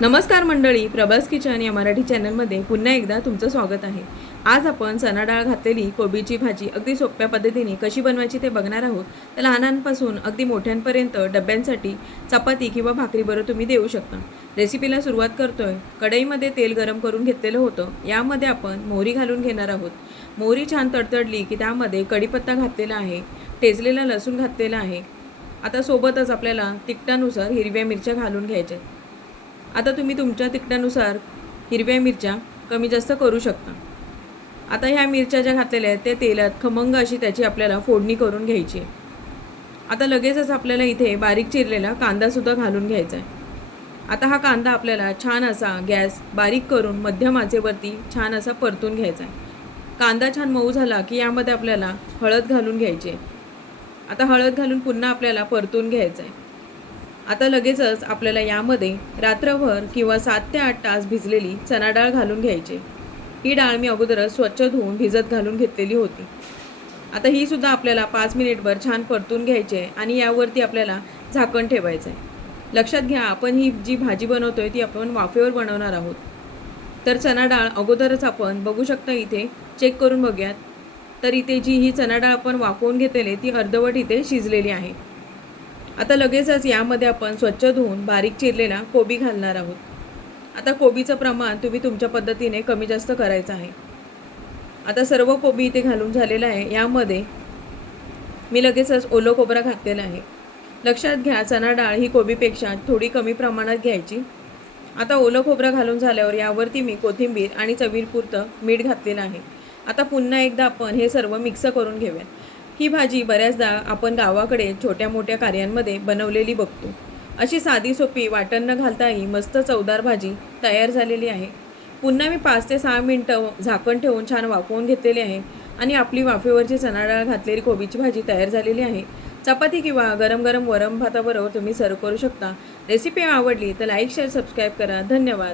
नमस्कार मंडळी प्रभास किचन या मराठी चॅनलमध्ये पुन्हा एकदा तुमचं स्वागत आहे. आज आपण चणा डाळ घातलेली कोबीची भाजी अगदी सोप्या पद्धतीने कशी बनवायची ते बघणार आहोत. तर लहानांपासून अगदी मोठ्यांपर्यंत डब्यांसाठी चपाती किंवा भाकरीबरोबर तुम्ही देऊ शकता. रेसिपीला सुरुवात करतोय. कढईमध्ये तेल गरम करून घेतलेलं होतं. यामध्ये आपण मोहरी घालून घेणार आहोत. मोहरी छान तडतडली की त्यामध्ये कढीपत्ता घातलेला आहे ठेचलेला लसूण घातलेला आहे. आता सोबतच आपल्याला तिखटानुसार हिरव्या मिरच्या घालून घ्यायच्या आहेत. आता तुम्ही तुमच्या तिखटानुसार हिरव्या मिरच्या कमी जास्त करू शकता. आता ह्या मिरच्या ज्या घातलेल्या आहेत त्या तेलात खमंग अशी त्याची आपल्याला फोडणी करून घ्यायची आहे. आता लगेचच आपल्याला इथे बारीक चिरलेला कांदासुद्धा घालून घ्यायचा आहे. आता हा कांदा आपल्याला छान असा गॅस बारीक करून मध्यम आचेवरती छान असा परतून घ्यायचा आहे. कांदा छान मऊ झाला की यामध्ये आपल्याला हळद घालून घ्यायची आहे. आता हळद घालून पुन्हा आपल्याला परतून घ्यायचं आहे. आता लगेचच आपल्याला यामध्ये रात्रभर किंवा सात ते आठ तास भिजलेली चणा डाळ घालून घ्यायची. ही डाळ मी अगोदरच स्वच्छ धुवून भिजत घालून घेतलेली होती. आता ही सुद्धा आपल्याला पाच मिनिटभर छान परतून घ्यायची आहे आणि यावरती आपल्याला झाकण ठेवायचं आहे लक्षात घ्या आपण ही जी भाजी बनवतो आहे ती आपण वाफेवर बनवणार आहोत. तर चणा डाळ अगोदरच आपण बघू शकता इथे चेक करून बघूयात. तर इथे जी ही चणा डाळ आपण वाफवून घेतलेली ती अर्धवट इथे शिजलेली आहे. आता लगेचच यामध्ये आपण स्वच्छ धुवून बारीक चिरलेला कोबी घालणार आहोत. आता कोबीचं प्रमाण तुम्ही तुमच्या पद्धतीने कमी जास्त करायचं आहे. आता सर्व कोबी इथे घालून झालेलं आहे. यामध्ये मी लगेचच ओलं खोबरा घातलेलं आहे. लक्षात घ्या चणा डाळ ही कोबीपेक्षा थोडी कमी प्रमाणात घ्यायची. आता ओलं खोबरं घालून झाल्यावर यावरती मी कोथिंबीर आणि चवीपुरतं मीठ घातलेलं आहे. आता पुन्हा एकदा आपण हे सर्व मिक्स करून घेऊया ही भाजी बऱ्याचदा आपण गावाकडे छोट्या मोठ्या कार्यांमध्ये बनवलेली बघतो. अशी साधी सोपी वाटण न घालताही मस्त चवदार भाजी तयार झालेली आहे. पुन्हा मी पाच ते सहा मिनटं झाकण ठेवून छान वाफवून घेतलेली आहे आणि आपली वाफेवरची चणाडाळ घातलेली कोबीची भाजी तयार झालेली आहे. चपाती किंवा गरम गरम वरम भाताबरोबर तुम्ही सर्व करू शकता. रेसिपी आवडली तर लाईक शेअर सबस्क्राईब करा. धन्यवाद.